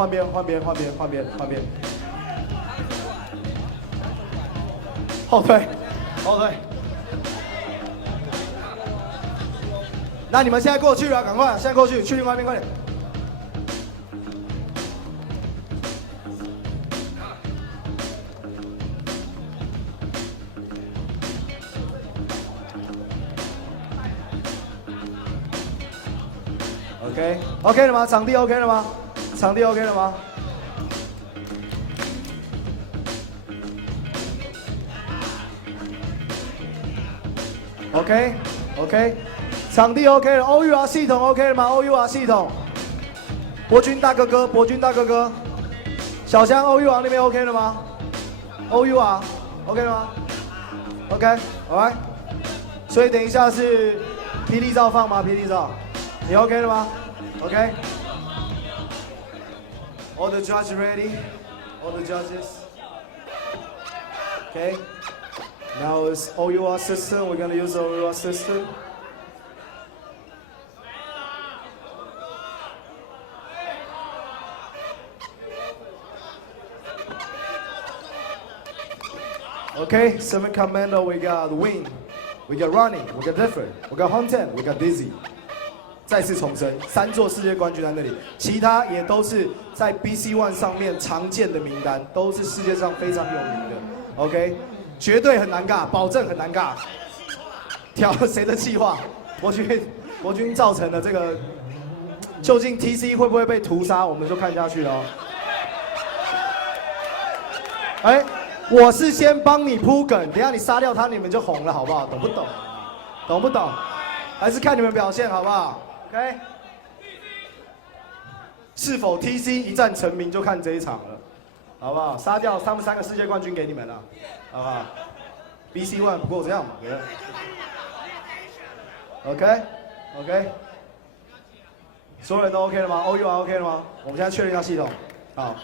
换边。后退。那你们现在过去啊，赶快，现在过去，去另外一边，快点。OK 了吗？场地 OK 了吗？场地 OK 了吗？ OK， 场地 OK 了 ，OUR 系统 OK 了吗 ？OUR 系统，博君大哥哥，小香 OUR 那边 OK 了吗 ？OUR OK 了吗 ？OK， 所以等一下是霹雳照放吗？霹雳照，你 OK 了吗 ？OK。All the judges ready? All the judges. Okay. Now it's OUR system. We're gonna use the OUR system. Okay, 7 Commando, we got Wing, we got Ronnie, we got Different, we got Hunten, we got Dizzy. 再次重申，3座世界冠军在那里，其他也都是在 BC One 上面常见的名单，都是世界上非常有名的。OK。 绝对很难尬，保证很难尬。挑谁的计划？国军造成的这个，究竟 TC 会不会被屠杀？我们就看下去了。哎，我是先帮你铺梗，等下你杀掉他，你们就红了，好不好？懂不懂？懂不懂？还是看你们表现，好不好 ？OK。是否 TC 一战成名，就看这一场了。 好不好？杀掉他们3个世界冠军给你们了，好不好 ？BC One 不过这样嘛，对不对 ？OK， 所有人都 OK 了吗 ？OUR OK 了吗？我们现在确认一下系统。好。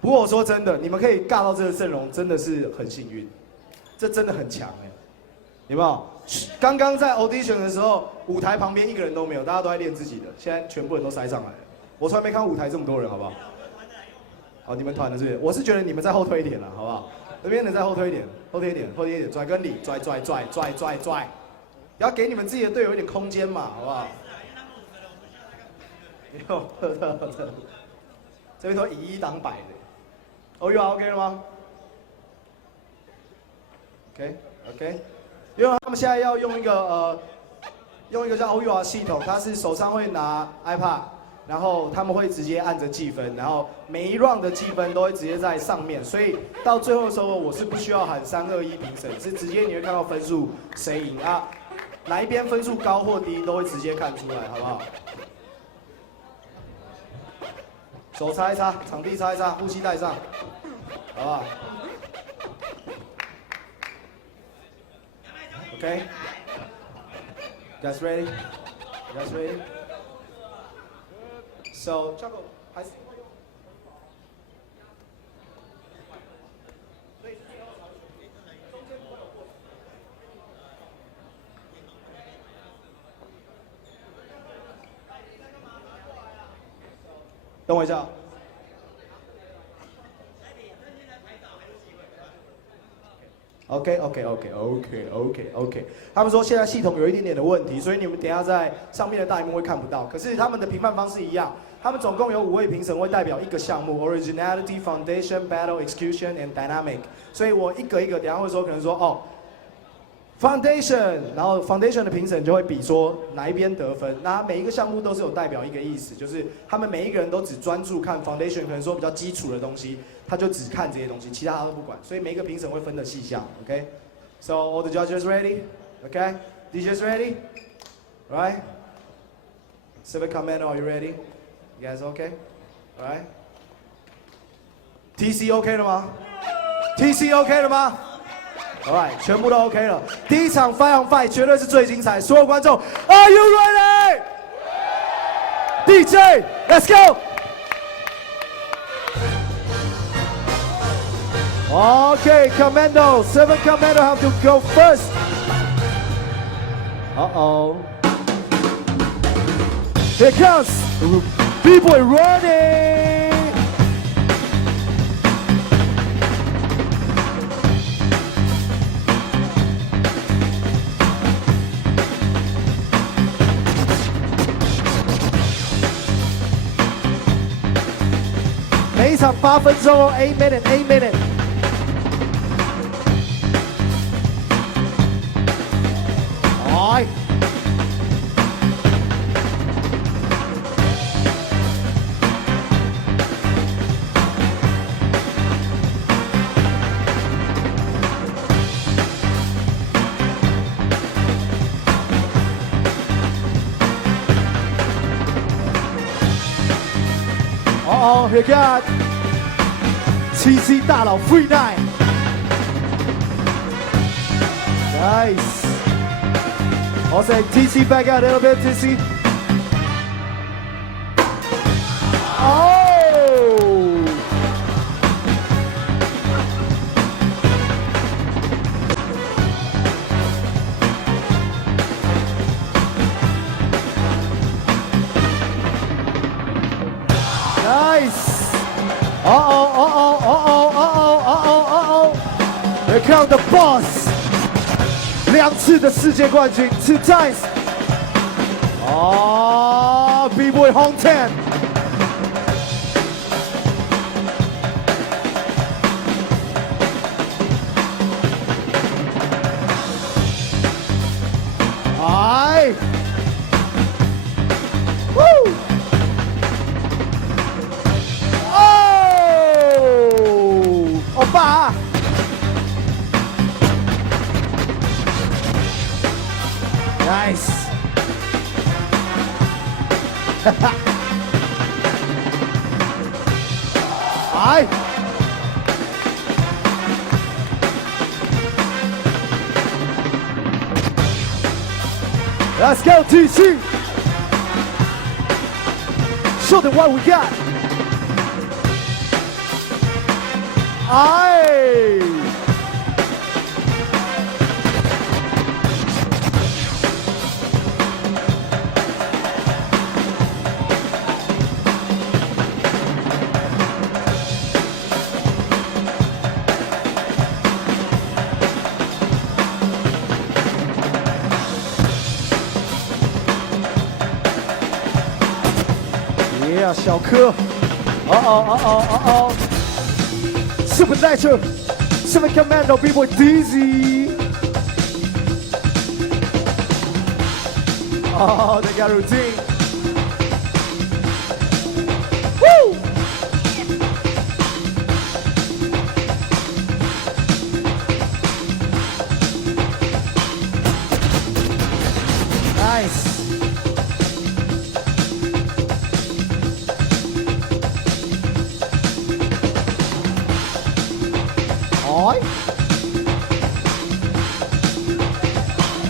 不过我说真的，你们可以尬到这个阵容，真的是很幸运，这真的很强哎，有没有？刚刚在 audition 的时候，舞台旁边1个人都没有，大家都在练自己的，现在全部人都塞上来了。我从来没看过舞台这么多人，好不好？ 好，你们团的是不是？我是觉得你们再后推一点了，好不好？这边人再后推一点，后推一点，拽跟里，拽，要给你们自己的队友一点空间嘛，好不好？这边都以1挡100的，OUR OK 了吗 ？OK， 因为他们现在要用一个叫 OUR 系统，它是手上会拿 iPad。 然后他们会直接按着计分，然后每一 round 的计分都会直接在上面，所以到最后的时候，我是不需要喊3、2、1评审，是直接你会看到分数谁赢啊，哪一边分数高或低都会直接看出来，好不好？手擦一擦，场地擦一擦，呼吸带上，好不好 ？OK，guys ready？Guys ready？ So, Chaco, 还是等我一下。OK， 他们说现在系统有一点点的问题，所以你们等一下在上面的大荧幕会看不到。可是他们的评判方式一样，他们总共有5位评审会代表1个项目 ：Originality、Foundation、Battle、Execution and Dynamic。所以我一个一个，等一下会说，可能说哦 ，Foundation， 然后 Foundation 的评审就会比说哪一边得分。那每一个项目都是有代表一个意思，就是他们每一个人都只专注看 Foundation， 可能说比较基础的东西。 他就只看这些东西，其他他都不管，所以每一个评审会分的细项 ，OK？So all the judges ready? Okay? DJs ready? Right? Civic Commando, are you ready? You guys okay? Alright? TC OK 了吗 ？TC OK 了吗 ？Alright， 全部都 OK 了。第一场 Fight on Fight 绝对是最精彩，所有观众 ，Are you ready? DJ, let's go! Okay, Commando, 7 Commando have to go first. Uh-oh. Here it comes. B-boy running. "每一场8分钟哦 ，8 minute，8 minute。来。哦，here got TC 大佬 Free Night， nice。I'll say TC back out a little bit, TC. Oh! Nice. Here comes the boss. 2次的世界冠军 ，2 times。哦 ，B-boy Hong Ten。哎，Woo！ 哦，欧巴。Nice. Aye. Let's go, TC. Show them what we got. Aye. Yeah, 小柯 Super Nitro, Super Commando, B-boy Dizzy. Oh, they got routine. Woo! Nice. Oi.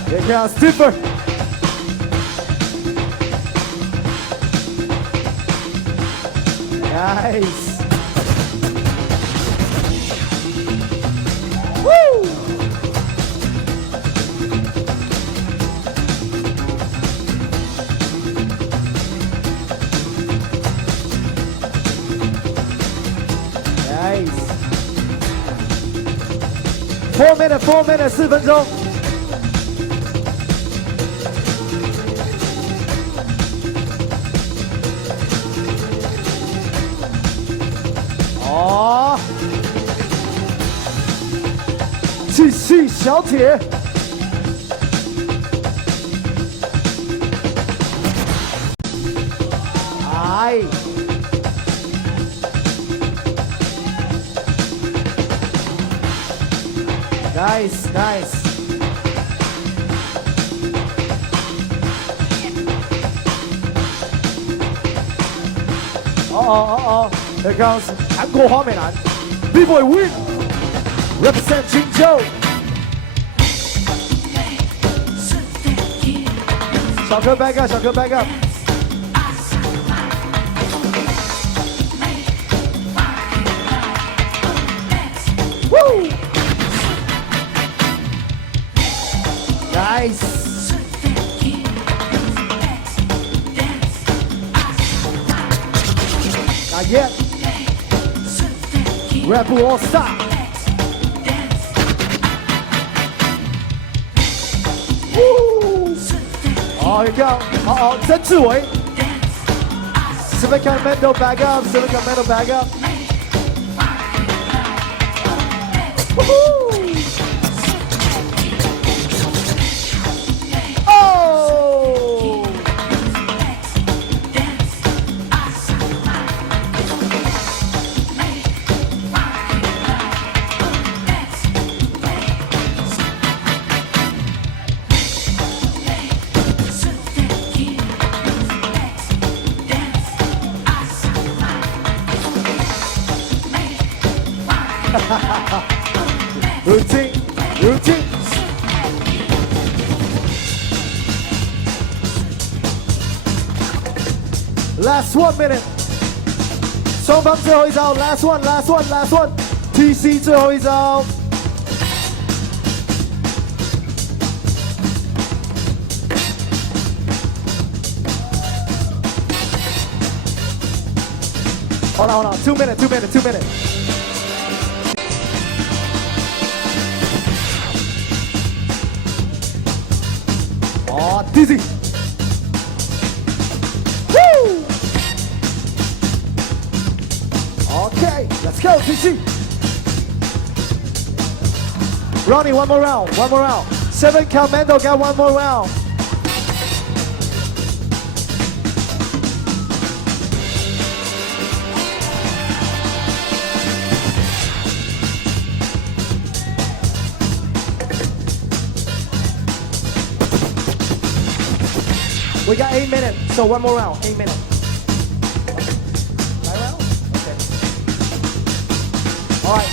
Here comes Stiffer. Nice. Woo! Nice. 4 minutes, 4 分钟。哦，继续小铁。哎。Nice, nice. Here comes 韩国花美男 B-boy Win represent 金州。小柯 back up， 小柯 back up。Woo! Nice. Not yet. Red Bull All Star. Woo! Oh, here we go. Zhen Zhiwei. Seven Commando back up. Seven Commando back up. Woo-hoo! Oh! Routine, routine. Last 1 minute. 双方最后一招 ，last one, last one, last one. TC 最后一招。Hold on, 2 minutes, 2 minutes, 2 minutes. Oh, dizzy. Woo! Okay, let's go, TC. Ronnie, one more round, one more round. Seven Commando got one more round. We got 8 minutes, so one more round, 8 minutes. 9 rounds? Okay. All right.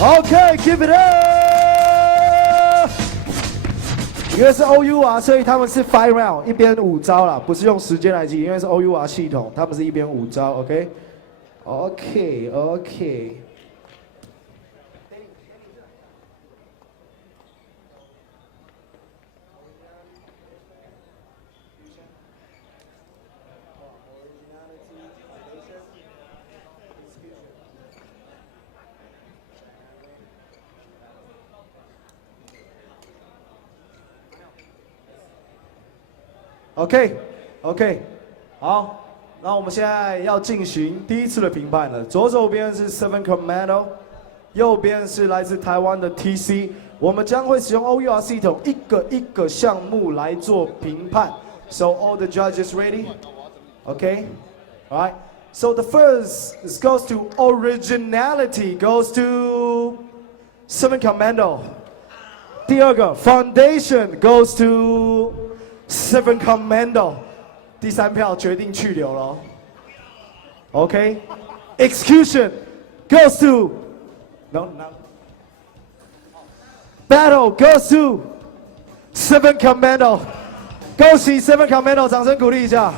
Okay, give it up! 因为是 OUR， 所以他们是 5 round， 一边5招啦，不是用时间来计，因为是 OUR 系统，他们是一边5招 ，OK。OK。OK， 好，那我们现在要进行第一次的评判了。左手边是 Seven Commando， 右边是来自台湾的 TC。我们将会使用 OUR 系统一个一个项目来做评判。So all the judges ready? Okay, all right. So the first goes to originality, goes to Seven Commando. 第二个 foundation goes to Seven Commando， 第3票决定去留了。OK， execution goes to no. Battle goes to Seven Commando， 恭喜 Seven Commando， 掌声鼓励一下。